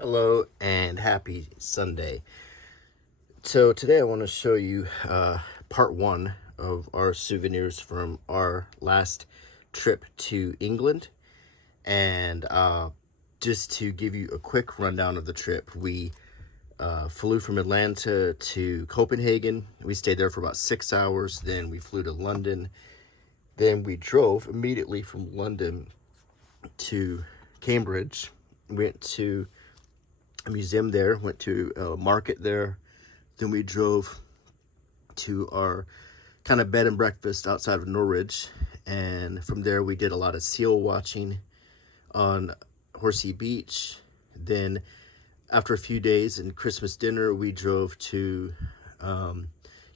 Hello and happy Sunday. So today I want to show you part one of our souvenirs from our last trip to England. And just to give you a quick rundown of the trip, we flew from Atlanta to Copenhagen. We stayed there for about 6 hours. Then we flew to London. Then we drove immediately from London to Cambridge. Went to a museum there, went to a market there. Then we drove to our kind of bed and breakfast outside of Norwich. And from there, we did a lot of seal watching on Horsey Beach. Then after a few days and Christmas dinner, we drove to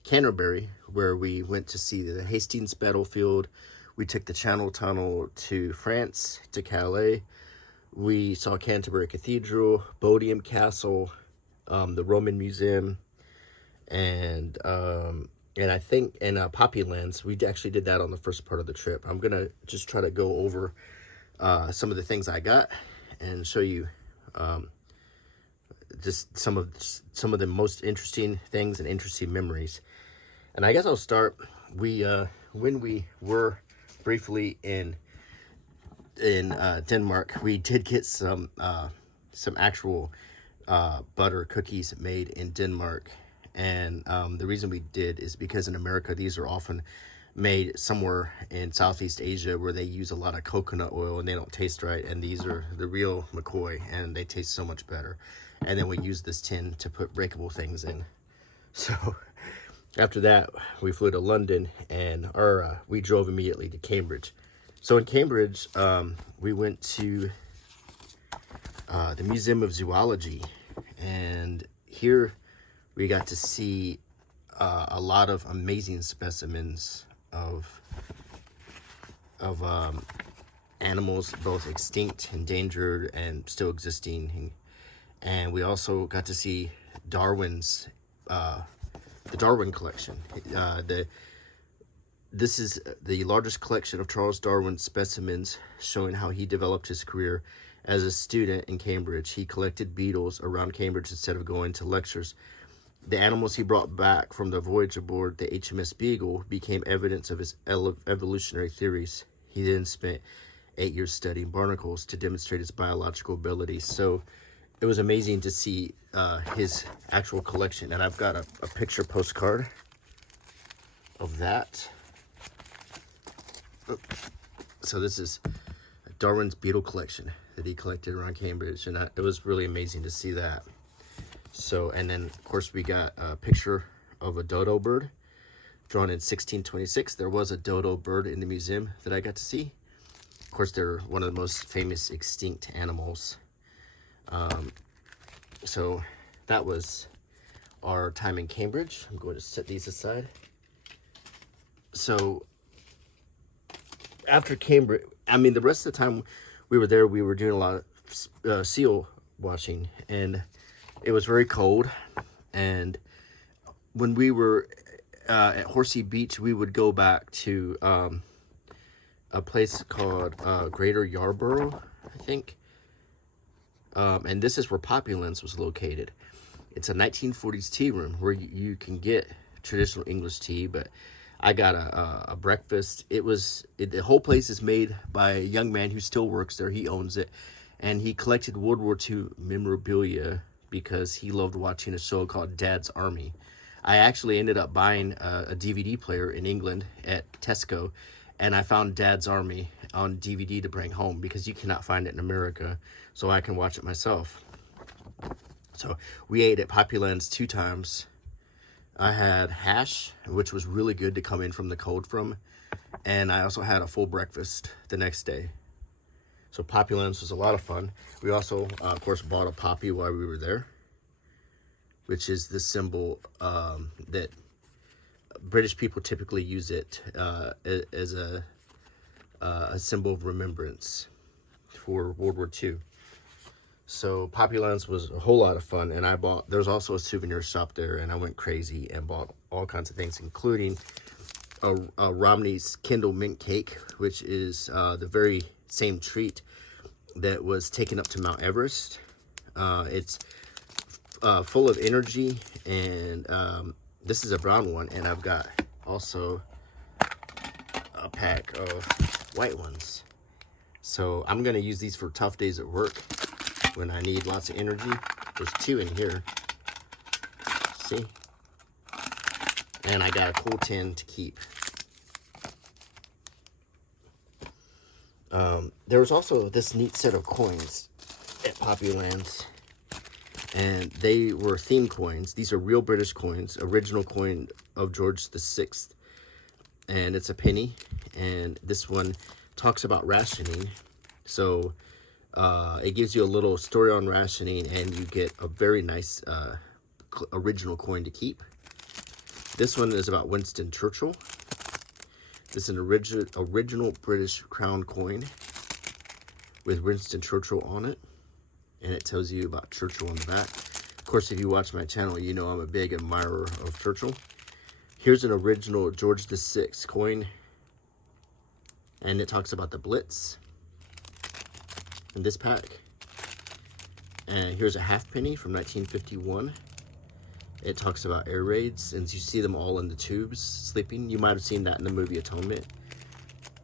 Canterbury, where we went to see the Hastings battlefield. We took the Channel Tunnel to France, to Calais. We saw Canterbury Cathedral, Bodiam Castle, the Roman Museum, and Poppylands. We actually did that on the first part of the trip. I'm gonna just try to go over some of the things I got and show you just some of the most interesting things and interesting memories. And I guess I'll start. When we were briefly in Denmark, we did get some actual butter cookies made in Denmark. And the reason we did is because in America, these are often made somewhere in Southeast Asia where they use a lot of coconut oil and they don't taste right. And these are the real McCoy and they taste so much better. And then we use this tin to put breakable things in. So after that, we flew to London and we drove immediately to Cambridge. So in Cambridge, we went to the Museum of Zoology, and here we got to see a lot of amazing specimens of animals, both extinct, endangered, and still existing. And we also got to see Darwin's the Darwin collection. This is the largest collection of Charles Darwin's specimens, showing how he developed his career as a student in Cambridge. He collected beetles around Cambridge instead of going to lectures. The animals he brought back from the voyage aboard the HMS Beagle became evidence of his evolutionary theories. He then spent 8 years studying barnacles to demonstrate his biological abilities. So it was amazing to see his actual collection. And I've got a picture postcard of that. So this is Darwin's beetle collection that he collected around Cambridge, and it was really amazing to see that. So, and then of course we got a picture of a dodo bird drawn in 1626. There was a dodo bird in the museum that I got to see. Of course, they're one of the most famous extinct animals. So that was our time in Cambridge. I'm going to set these aside. So after Cambridge, the rest of the time we were there, we were doing a lot of seal watching, and it was very cold. And when we were at Horsey Beach, we would go back to a place called Greater Yarborough, I think. And this is where Poppylands was located. It's a 1940s tea room where you can get traditional English tea, but I got a breakfast. The whole place is made by a young man who still works there. He owns it, and he collected World War II memorabilia because he loved watching a show called Dad's Army. I actually ended up buying a DVD player in England at Tesco, and I found Dad's Army on DVD to bring home because you cannot find it in America, so I can watch it myself. So we ate at Poppylands 2 times. I had hash, which was really good to come in from the cold from. And I also had a full breakfast the next day. So Poppylands was a lot of fun. We also, of course, bought a poppy while we were there, which is the symbol that British people typically use it as a symbol of remembrance for World War II. So Poppylands was a whole lot of fun, and there's also a souvenir shop there, and I went crazy and bought all kinds of things, including a Romney's Kindle mint cake, which is the very same treat that was taken up to Mount Everest It's full of energy, and this is a brown one, and I've got also a pack of white ones. So I'm going to use these for tough days at work when I need lots of energy. There's 2 in here. See? And I got a cool tin to keep. There was also this neat set of coins at Poppylands, and they were theme coins. These are real British coins, original coin of George VI, and it's a penny. And this one talks about rationing, so it gives you a little story on rationing, and you get a very nice original coin to keep. This one is about Winston Churchill. This is an original British crown coin with Winston Churchill on it, and it tells you about Churchill on the back. Of course, if you watch my channel, you know I'm a big admirer of Churchill. Here's an original George VI coin, and it talks about the Blitz in this pack. And here's a halfpenny from 1951. It talks about air raids, and you see them all in the tubes sleeping. You might have seen that in the movie Atonement.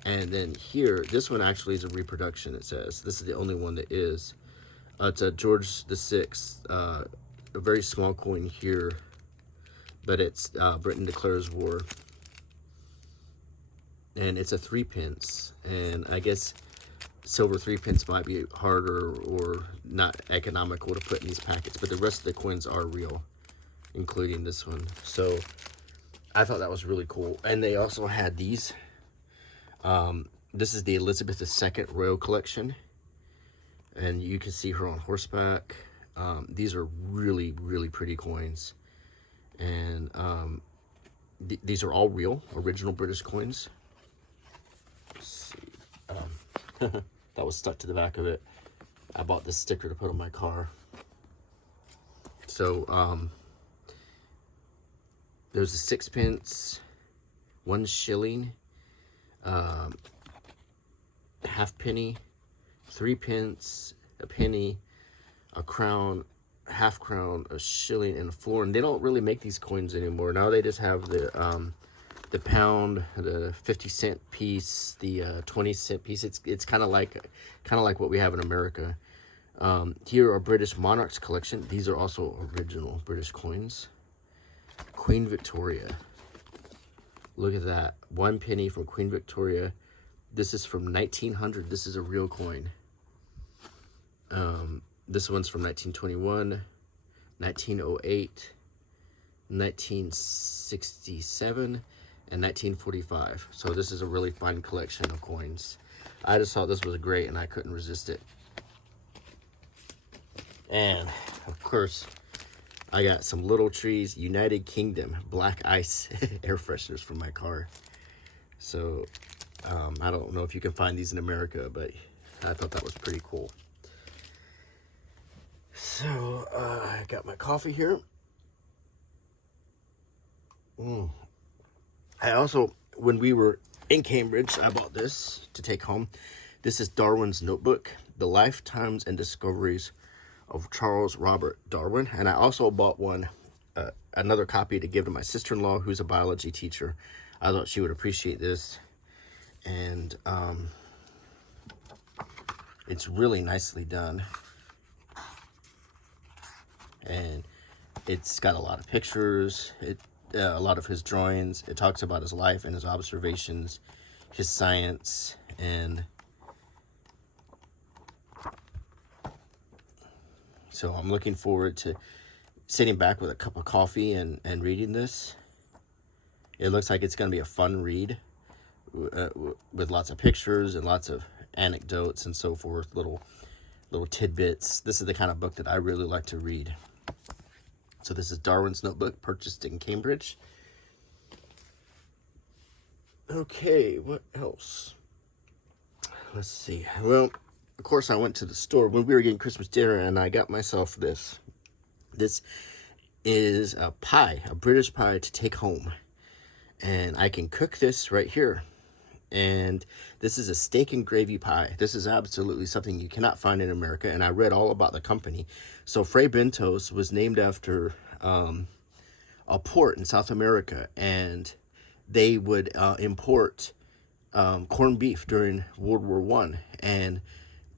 And then here, this one actually is a reproduction, it says. This is the only one that is. It's a George VI, a very small coin here, but it's Britain declares war. And it's a 3p, and I guess silver 3p might be harder or not economical to put in these packets, but the rest of the coins are real, including this one. So I thought that was really cool. And they also had these. This is the Elizabeth II Royal Collection, and you can see her on horseback. These are really, really pretty coins, and these are all real, original British coins. Let's see. That was stuck to the back of it. I bought this sticker to put on my car. So there's a 6p, 1 shilling, halfpenny, 3p, a penny, a crown, half crown, a shilling, and a florin. They don't really make these coins anymore. Now they just have the pound, the 50-cent piece, the 20-cent piece. It's kind of like what we have in America. Here are British Monarchs collection. These are also original British coins. Queen Victoria. Look at that. 1 penny from Queen Victoria. This is from 1900. This is a real coin. This one's from 1921, 1908, 1967, and 1945. So this is a really fine collection of coins. I just thought this was great, and I couldn't resist it. And, of course, I got some Little Trees United Kingdom black ice air fresheners for my car. So I don't know if you can find these in America, but I thought that was pretty cool. So I got my coffee here. I also, when we were in Cambridge, I bought this to take home. This is Darwin's notebook, The Lifetimes and Discoveries of Charles Robert Darwin. And I also bought one, another copy to give to my sister-in-law, who's a biology teacher. I thought she would appreciate this. And it's really nicely done. And it's got a lot of pictures, a lot of his drawings. It talks about his life and his observations, his science, and so I'm looking forward to sitting back with a cup of coffee and reading this. It looks like it's going to be a fun read with lots of pictures and lots of anecdotes and so forth, little tidbits. This is the kind of book that I really like to read. So this is Darwin's notebook, purchased in Cambridge. Okay, what else? Let's see. Well, of course, I went to the store when we were getting Christmas dinner, and I got myself this. This is a pie, a British pie to take home. And I can cook this right here. And this is a steak and gravy pie. This is absolutely something you cannot find in America, and I read all about the company. So Fray Bentos was named after a port in South America, and they would import corned beef during World War One, and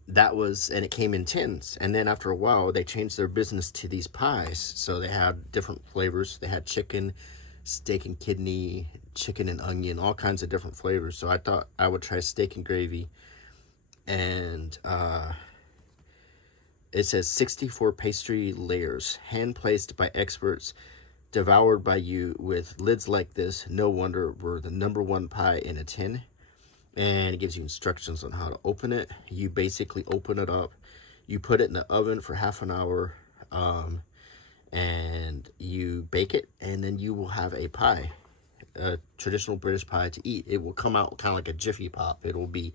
it came in tins. And then after a while, they changed their business to these pies. So they had different flavors. They had chicken, steak and kidney, chicken and onion, all kinds of different flavors. So I thought I would try steak and gravy. And it says 64 pastry layers, hand placed by experts, devoured by you with lids like this. No wonder we're the #1 pie in a tin. And it gives you instructions on how to open it. You basically open it up, you put it in the oven for half an hour, and you bake it, and then you will have a pie, a traditional British pie to eat. It will come out kind of like a Jiffy Pop. It will be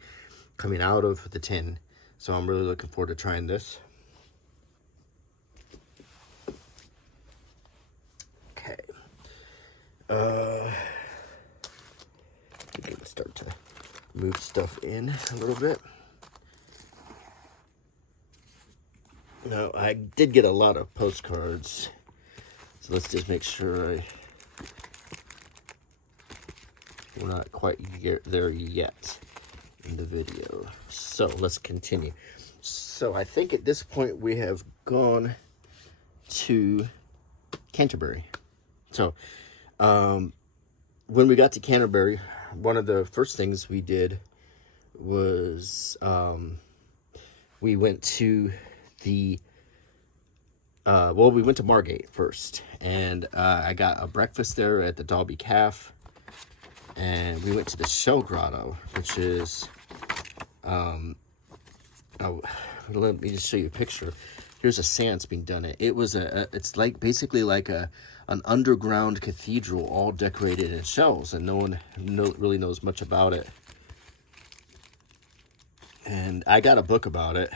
coming out of the tin. So I'm really looking forward to trying this. Okay. I'm gonna start to move stuff in a little bit. Now, I did get a lot of postcards, so let's just make sure we're not quite there yet in the video. So let's continue. So I think at this point we have gone to Canterbury. So when we got to Canterbury, one of the first things we did was we went to we went to Margate first, and I got a breakfast there at the Dalby Calf, and we went to the Shell Grotto, which is let me just show you a picture. Here's a seance being done. It's like basically like an underground cathedral, all decorated in shells, and no one really knows much about it. And I got a book about it,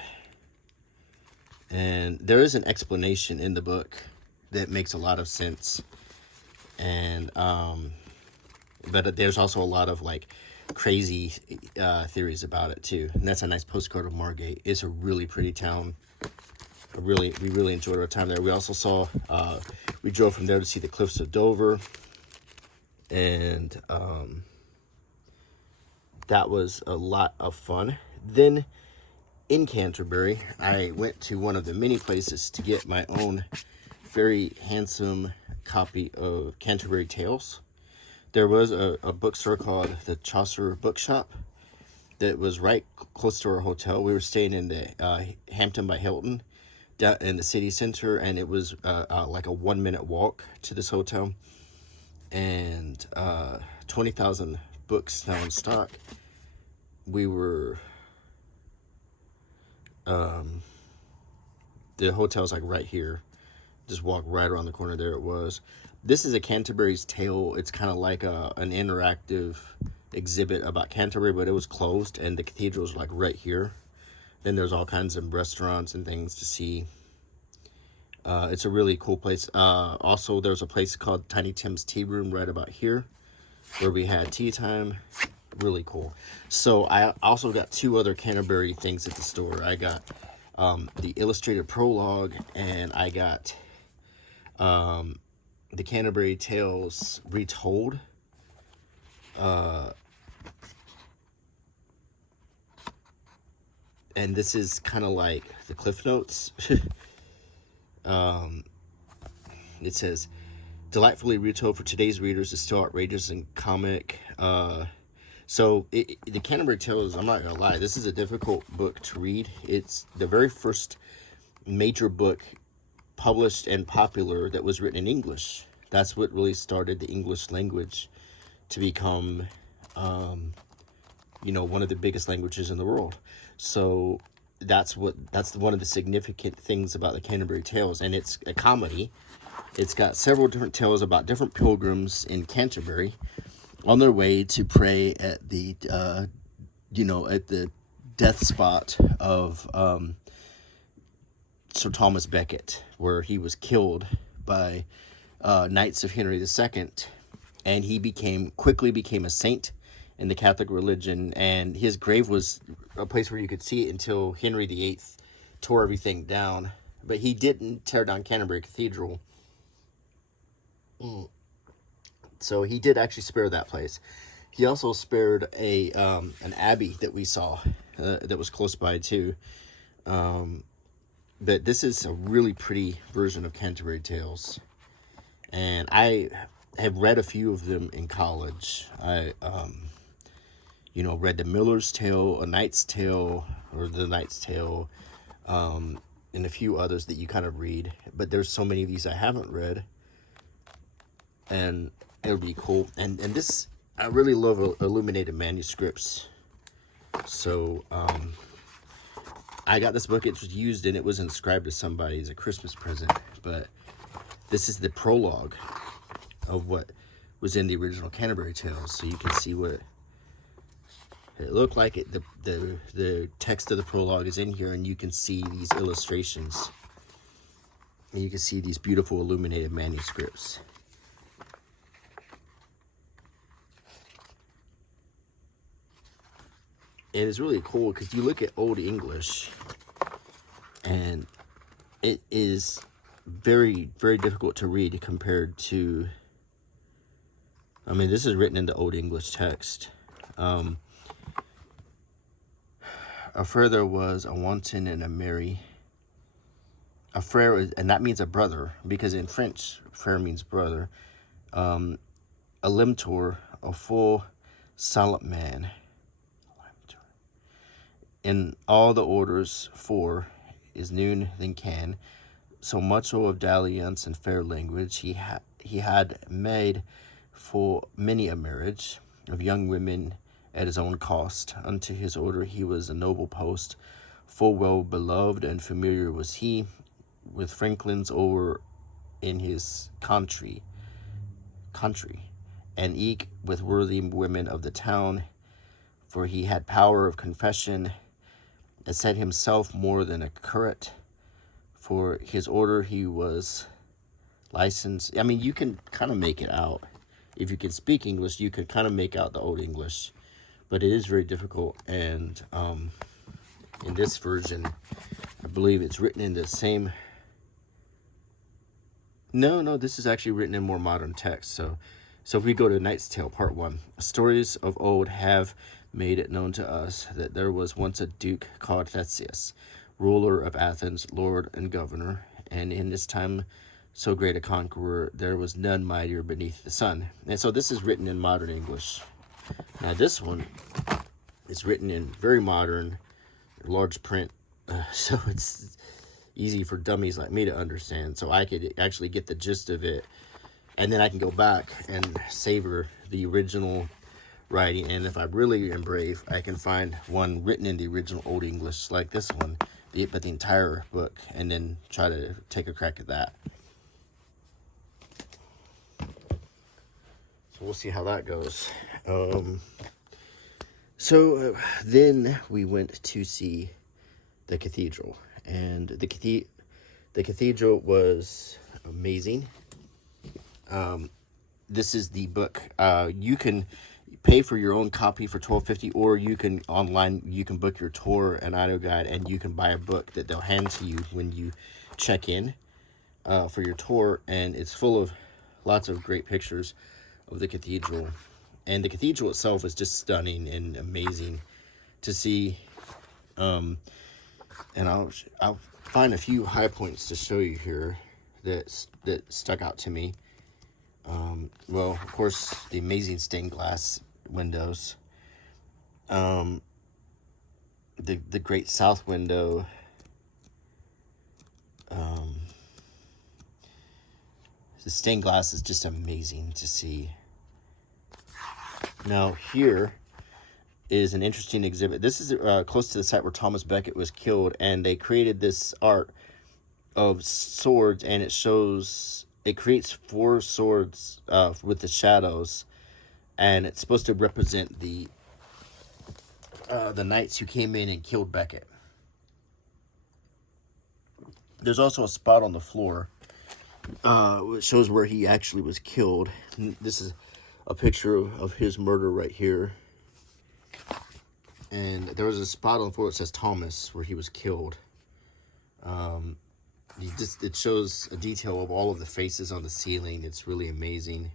and there is an explanation in the book that makes a lot of sense. And but there's also a lot of like crazy theories about it too. And that's a nice postcard of Margate. It's a really pretty town. We really enjoyed our time there. We also saw, we drove from there to see the Cliffs of Dover, and that was a lot of fun. Then in Canterbury, I went to one of the many places to get my own very handsome copy of Canterbury Tales. There was a bookstore called the Chaucer Bookshop that was right close to our hotel. We were staying in the Hampton by Hilton, down in the city center, and it was like a 1-minute walk to this hotel, and 20,000 books now in stock. We were the hotel's like right here, just walk right around the corner. There it was. This is a Canterbury's Tale. It's kind of like an interactive exhibit about Canterbury, but it was closed, and the cathedral's like right here. Then there's all kinds of restaurants and things to see. It's a really cool place. Also, there's a place called Tiny Tim's Tea Room right about here, where we had tea time. Really cool. So I also got 2 other Canterbury things at the store. I got the illustrated prologue, and I got the Canterbury Tales Retold. And this is kind of like the Cliff Notes. It says, delightfully retold for today's readers is still outrageous and comic. So the Canterbury Tales, I'm not going to lie, this is a difficult book to read. It's the very first major book published and popular that was written in English. That's what really started the English language to become, one of the biggest languages in the world. So that's one of the significant things about the Canterbury Tales, and it's a comedy. It's got several different tales about different pilgrims in Canterbury on their way to pray at the at the death spot of Sir Thomas Becket, where he was killed by Knights of Henry II, and he quickly became a saint in the Catholic religion, and his grave was a place where you could see it until Henry VIII tore everything down. But he didn't tear down Canterbury Cathedral. So he did actually spare that place. He also spared an abbey that we saw that was close by too. But this is a really pretty version of Canterbury Tales. And I have read a few of them in college. I, read The Miller's Tale, A Knight's Tale, or The Knight's Tale, and a few others that you kind of read. But there's so many of these I haven't read. And it would be cool. And this, I really love illuminated manuscripts. So, I got this book. It was used and it was inscribed to somebody as a Christmas present. But this is the prologue of what was in the original Canterbury Tales. So you can see what it looked like. The text of the prologue is in here, and you can see these illustrations. And you can see these beautiful illuminated manuscripts. And it's really cool because you look at Old English, and it is very, very difficult to read compared to, I mean, this is written in the Old English text. A frere was a wanton and a merry. A frere, and that means a brother, because in French, frere means brother. A limtor, a full salop man. In all the orders, for is noon than can. So much of dalliance and fair language he had made for many a marriage of young women at his own cost. Unto his order he was a noble post, full well beloved and familiar was he with franklins over in his country, and eke with worthy women of the town, for he had power of confession, and said himself more than a curate. For his order he was licensed. I mean, you can kind of make it out. If you can speak English, you can kind of make out the Old English. But it is very difficult. And in this version, I believe it's written in the same... No, this is actually written in more modern text. So if we go to Knight's Tale, Part 1. Stories of old have made it known to us that there was once a duke called Theseus, ruler of Athens, lord and governor, and in this time so great a conqueror, there was none mightier beneath the sun. And so this is written in modern English. Now this one is written in very modern, large print, so it's easy for dummies like me to understand, so I could actually get the gist of it, and then I can go back and savor the original writing. And if I really am brave, I can find one written in the original Old English like this one, but the entire book, and then try to take a crack at that. So we'll see how that goes. Then we went to see the cathedral, and the cathedral was amazing. This is the book. You can pay for your own copy for $12.50, or you can online, you can book your tour and audio guide, and you can buy a book that they'll hand to you when you check in for your tour. And it's full of lots of great pictures of the cathedral, and the cathedral itself is just stunning and amazing to see. And I'll find a few high points to show you here that stuck out to me. Well, of course, the amazing stained glass windows, the great south window, the stained glass is just amazing to see. Now here is an interesting exhibit. This is close to the site where Thomas Becket was killed, and they created this art of swords, and it creates 4 swords with the shadows, and it's supposed to represent the knights who came in and killed Becket. There's also a spot on the floor which shows where he actually was killed. This is a picture of his murder right here. And there was a spot on the floor that says Thomas, where he was killed. It shows a detail of all of the faces on the ceiling. It's really amazing.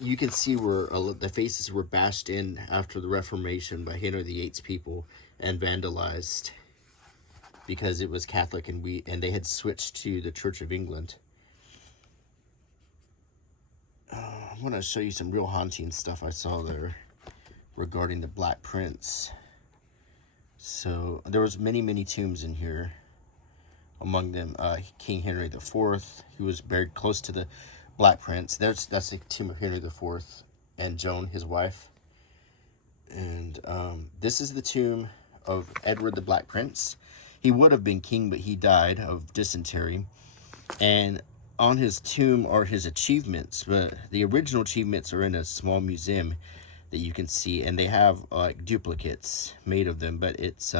You can see where the faces were bashed in after the Reformation by Henry VIII's people and vandalized because it was Catholic, and they had switched to the Church of England. I want to show you some real haunting stuff I saw there regarding the Black Prince. So there was many tombs in here. Among them, King Henry IV, who was buried close to the Black Prince. That's the tomb of Henry IV and Joan, his wife. And this is the tomb of Edward the Black Prince. He would have been king, but he died of dysentery. And on his tomb are his achievements, but the original achievements are in a small museum that you can see, and they have like duplicates made of them, but it's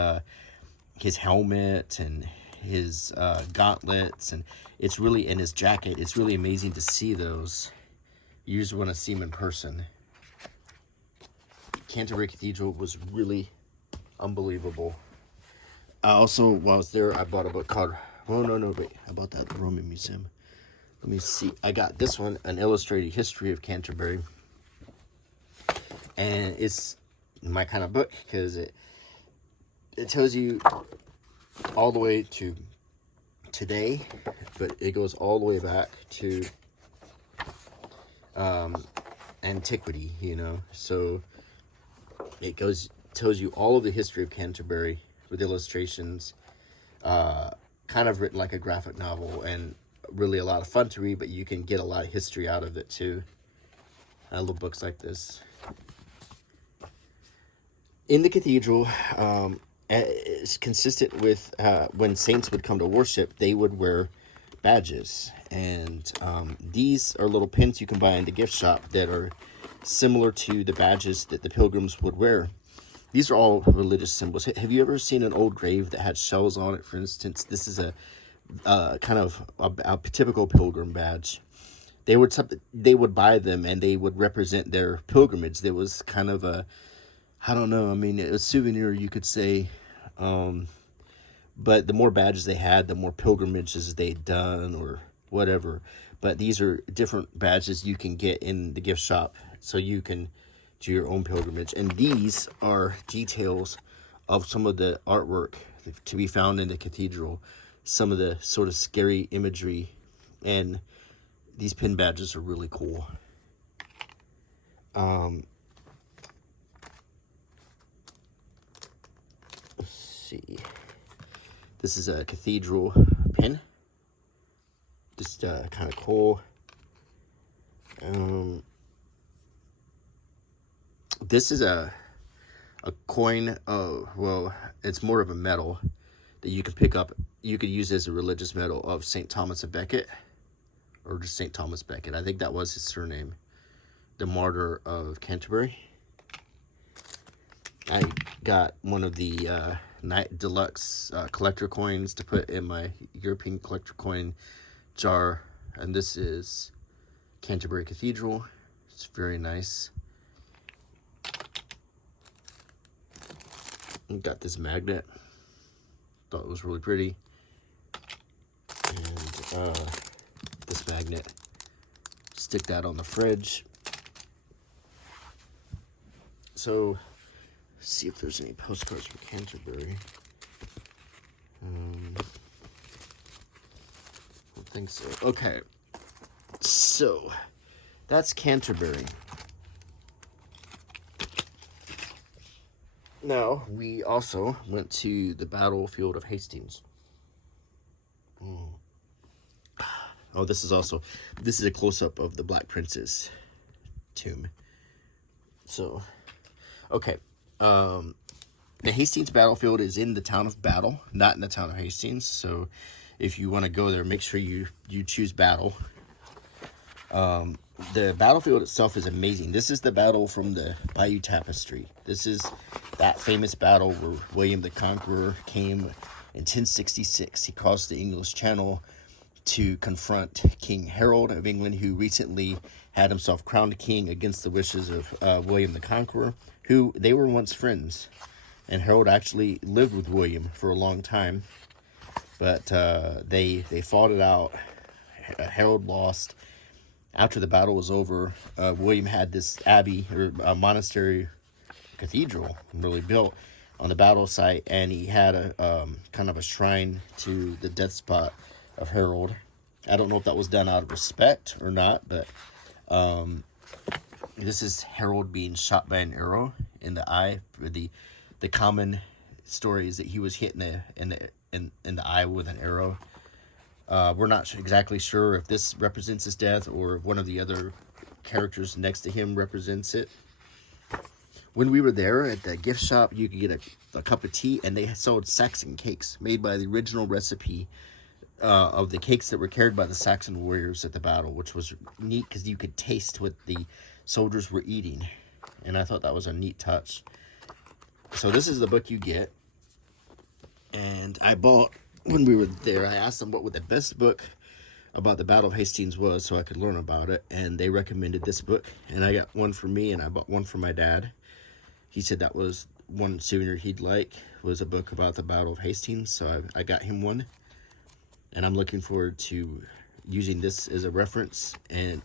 his helmet and his gauntlets, and it's really in his jacket. It's really amazing to see those. You just want to see them in person. Canterbury Cathedral was really unbelievable. Also, while I was there, I bought a book called, I bought that at the Roman Museum. Let me see. I got this one, An Illustrated History of Canterbury. And it's my kind of book because it tells you all the way to today, but it goes all the way back to antiquity, So it tells you all of the history of Canterbury with illustrations, kind of written like a graphic novel, and really a lot of fun to read, but you can get a lot of history out of it too. I love books like this. In the cathedral, it's consistent with when saints would come to worship, they would wear badges. And these are little pins you can buy in the gift shop that are similar to the badges that the pilgrims would wear. These are all religious symbols. Have you ever seen an old grave that had shells on it, for instance? This is a kind of a typical pilgrim badge. They would buy them, and they would represent their pilgrimage. There was kind of a, I don't know, I mean, a souvenir, you could say. But the more badges they had, the more pilgrimages they'd done or whatever. But these are different badges you can get in the gift shop, so you can do your own pilgrimage. And these are details of some of the artwork to be found in the cathedral, some of the sort of scary imagery, and these pin badges are really cool. Let's see. This is a cathedral pin. Just kind of cool. This is a coin. Well, it's more of a medal that you can pick up. You could use as a religious medal of St. Thomas of Becket, or just St. Thomas Becket. I think that was his surname, the martyr of Canterbury. I got one of the Night Deluxe collector coins to put in my European collector coin jar, and this is Canterbury Cathedral. It's very nice. Got this magnet. Thought it was really pretty. And this magnet. Stick that on the fridge. So, let's see if there's any postcards from Canterbury. I don't think so. Okay. So, that's Canterbury. Now, we also went to the battlefield of Hastings. Oh, this is a close-up of the Black Prince's tomb. So, okay. The Hastings battlefield is in the town of Battle, not in the town of Hastings. So, if you want to go there, make sure you choose Battle. The battlefield itself is amazing. This is the battle from the Bayeux Tapestry. This is that famous battle where William the Conqueror came in 1066. He crossed the English Channel to confront King Harold of England, who recently had himself crowned king against the wishes of William the Conqueror, who they were once friends. And Harold actually lived with William for a long time. But they fought it out. Harold lost. After the battle was over, William had this abbey, or monastery cathedral, really built on the battle site, and he had a kind of a shrine to the death spot of Harold. I don't know if that was done out of respect or not, but this is Harold being shot by an arrow in the eye. The common story is that he was hit in the eye with an arrow. We're not exactly sure if this represents his death or if one of the other characters next to him represents it. When we were there at the gift shop, you could get a cup of tea, and they sold Saxon cakes made by the original recipe of the cakes that were carried by the Saxon warriors at the battle, which was neat because you could taste what the soldiers were eating. And I thought that was a neat touch. So this is the book you get. And I bought, when we were there, I asked them what the best book about the Battle of Hastings was so I could learn about it. And they recommended this book. And I got one for me, and I bought one for my dad. He said that was one souvenir he'd like, was a book about the Battle of Hastings. So I got him one. And I'm looking forward to using this as a reference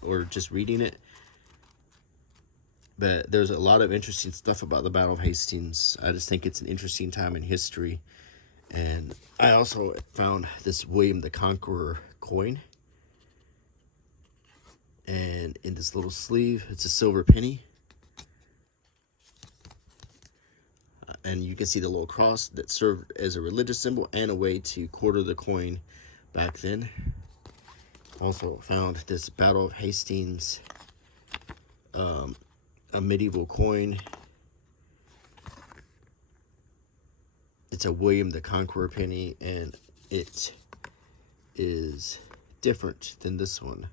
or just reading it. But there's a lot of interesting stuff about the Battle of Hastings. I just think it's an interesting time in history. And I also found this William the Conqueror coin. And in this little sleeve, it's a silver penny. And you can see the little cross that served as a religious symbol and a way to quarter the coin back then. Also found this Battle of Hastings, a medieval coin. It's a William the Conqueror penny, and it is different than this one.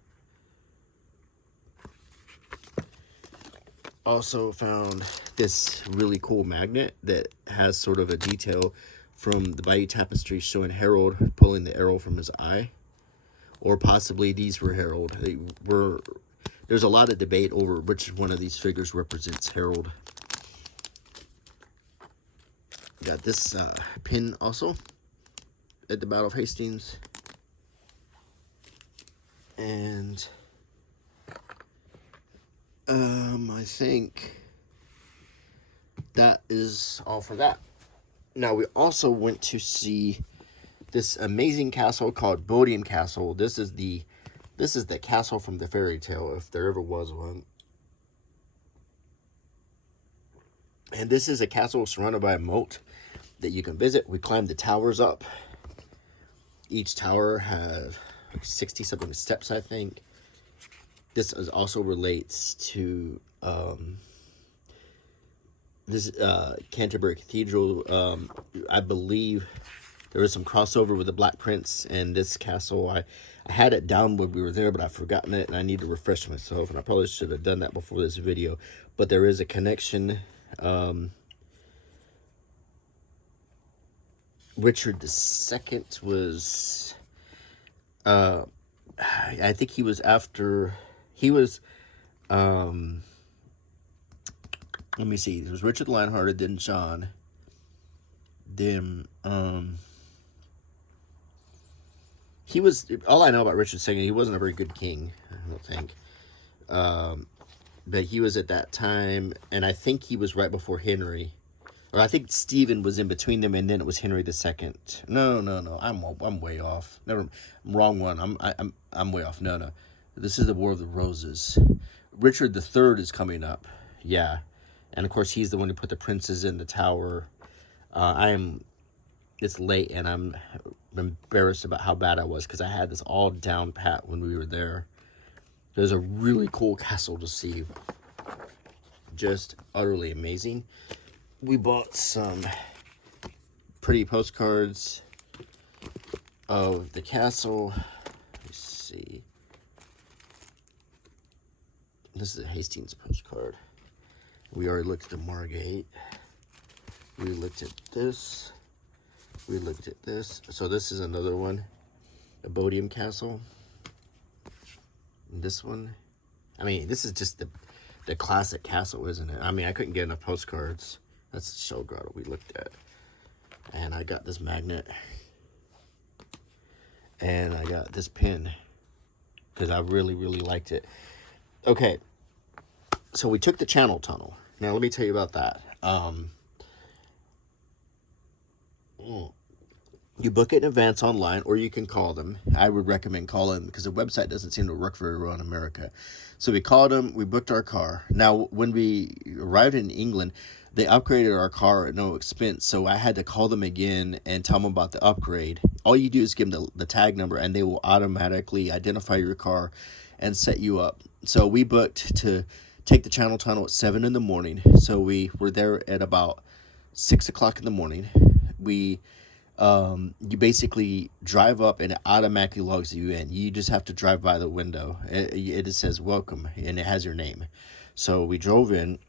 Also found this really cool magnet that has sort of a detail from the Bayeux Tapestry showing Harold pulling the arrow from his eye. Or possibly these were Harold. There's a lot of debate over which one of these figures represents Harold. Got this pin also at the Battle of Hastings. And I think that is all for that. Now, we also went to see this amazing castle called Bodiam Castle. This is the castle from the fairy tale, if there ever was one. And this is a castle surrounded by a moat that you can visit. We climbed the towers up. Each tower had 60-something steps, I think. This also relates to this Canterbury Cathedral. I believe there was some crossover with the Black Prince and this castle. I had it down when we were there, but I've forgotten it, and I need to refresh myself, and I probably should have done that before this video. But there is a connection. Richard II was, I think he was after, he was, let me see, it was Richard Lionhearted, then John, then, he was, all I know about Richard II, he wasn't a very good king, I don't think, but he was at that time, and I think he was right before Henry, or I think Stephen was in between them, and then it was Henry II. No, I'm way off. I'm wrong one. I'm way off. No. This is the War of the Roses. Richard III is coming up. Yeah, and of course he's the one who put the princes in the tower. It's late, and I'm embarrassed about how bad I was because I had this all down pat when we were there. It was a really cool castle to see. Just utterly amazing. We bought some pretty postcards of the castle. Let's see. This is a Hastings postcard. We already looked at the Margate. We looked at this. We looked at this. So this is another one. The Bodiam Castle. And this one. I mean, this is just the the classic castle, isn't it? I mean, I couldn't get enough postcards. That's the shell grotto we looked at. And I got this magnet. And I got this pin. Because I really, really liked it. Okay. So we took the Channel Tunnel. Now, let me tell you about that. You book it in advance online, or you can call them. I would recommend calling them because the website doesn't seem to work very well in America. So we called them. We booked our car. Now, when we arrived in England, they upgraded our car at no expense. So I had to call them again and tell them about the upgrade. All you do is give them the tag number, and they will automatically identify your car and set you up. So we booked to take the Channel Tunnel at 7 in the morning. So we were there at about 6 o'clock in the morning. You basically drive up and it automatically logs you in. You just have to drive by the window. It just says welcome and it has your name. So we drove in,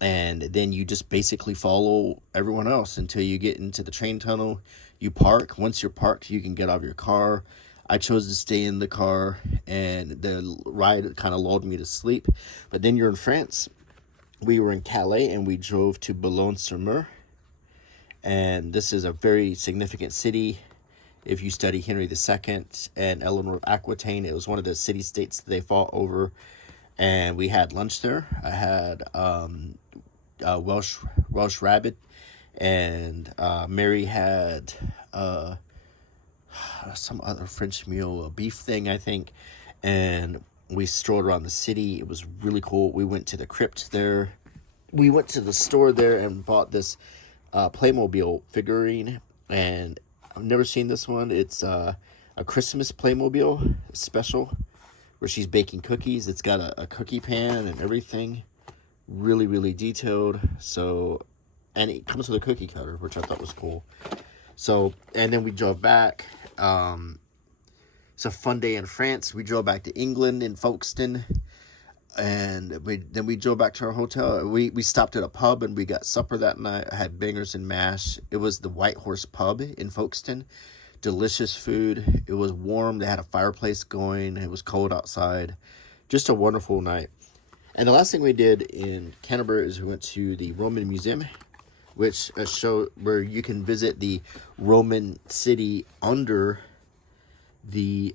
and then you just basically follow everyone else until you get into the train tunnel. You park. Once you're parked, you can get out of your car. I chose to stay in the car, and the ride kind of lulled me to sleep. But then you're in France. We were in Calais, and we drove to Boulogne-sur-Mer. And this is a very significant city. If you study Henry II and Eleanor of Aquitaine, it was one of the city-states that they fought over. And we had lunch there. I had Welsh rabbit, and Mary had some other French meal, a beef thing, I think. And we strolled around the city. It was really cool. We went to the crypt there. We went to the store there and bought this Playmobil figurine, and I've never seen this one. It's a Christmas Playmobil special where she's baking cookies. It's got a cookie pan and everything, really, really detailed. So, and it comes with a cookie cutter, which I thought was cool. So, and then we drove back. It's a fun day in France. We drove back to England in Folkestone. And we drove back to our hotel. We stopped at a pub and we got supper that night. I had bangers and mash. It was the White Horse Pub in Folkestone. Delicious food. It was warm. They had a fireplace going. It was cold outside. Just a wonderful night. And the last thing we did in Canterbury is we went to the Roman Museum, which show where you can visit the Roman city under the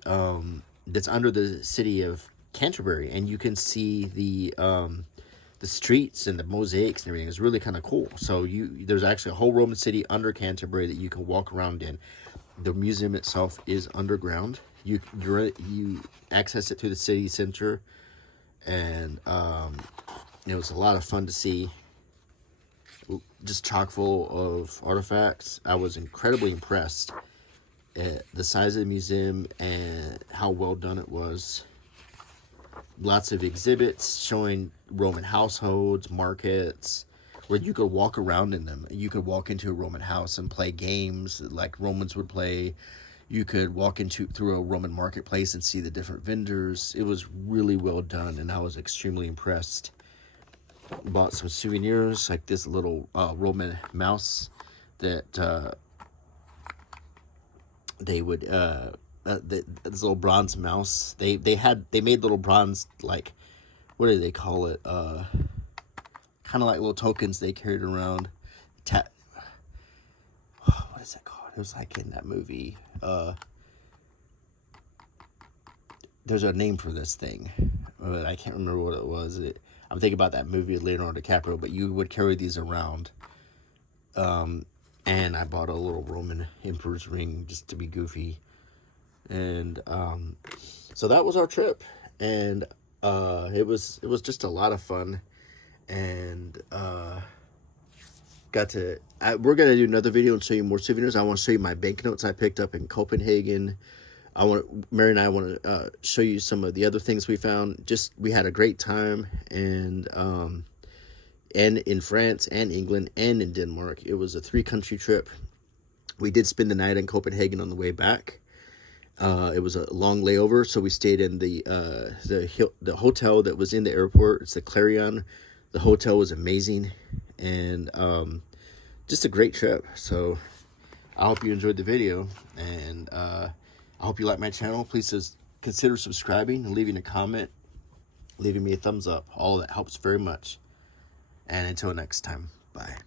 that's under the city of Canterbury, and you can see the streets and the mosaics and everything. It's really kind of cool. So there's actually a whole Roman city under Canterbury that you can walk around in. The museum itself is underground. You access it through the city center, and it was a lot of fun to see. Just chock full of artifacts. I was incredibly impressed at the size of the museum and how well done it was. Lots of exhibits showing Roman households, markets, where you could walk around in them. You could walk into a Roman house and play games like Romans would play. You could walk through a Roman marketplace and see the different vendors. It was really well done, and I was extremely impressed. Bought some souvenirs, like this little Roman mouse that they would... this little bronze mouse. They made little bronze, like, what do they call it? Kind of like little tokens they carried around. What is it called? It was like in that movie. There's a name for this thing, but I can't remember what it was. I'm thinking about that movie with Leonardo DiCaprio, but you would carry these around. And I bought a little Roman emperor's ring just to be goofy. And so that was our trip, and it was just a lot of fun, and we're gonna do another video and show you more souvenirs. I want to show you my banknotes I picked up in Copenhagen. Mary and I want to show you some of the other things we found. We had a great time, and in France and England and in Denmark. It was a 3-country trip. We did spend the night in Copenhagen on the way back. It was a long layover, so we stayed in the hotel that was in the airport. It's the Clarion. The hotel was amazing, and just a great trip. So I hope you enjoyed the video, and I hope you like my channel. Please consider subscribing and leaving a comment. leaving me a thumbs up. All of that helps very much. And until next time, bye.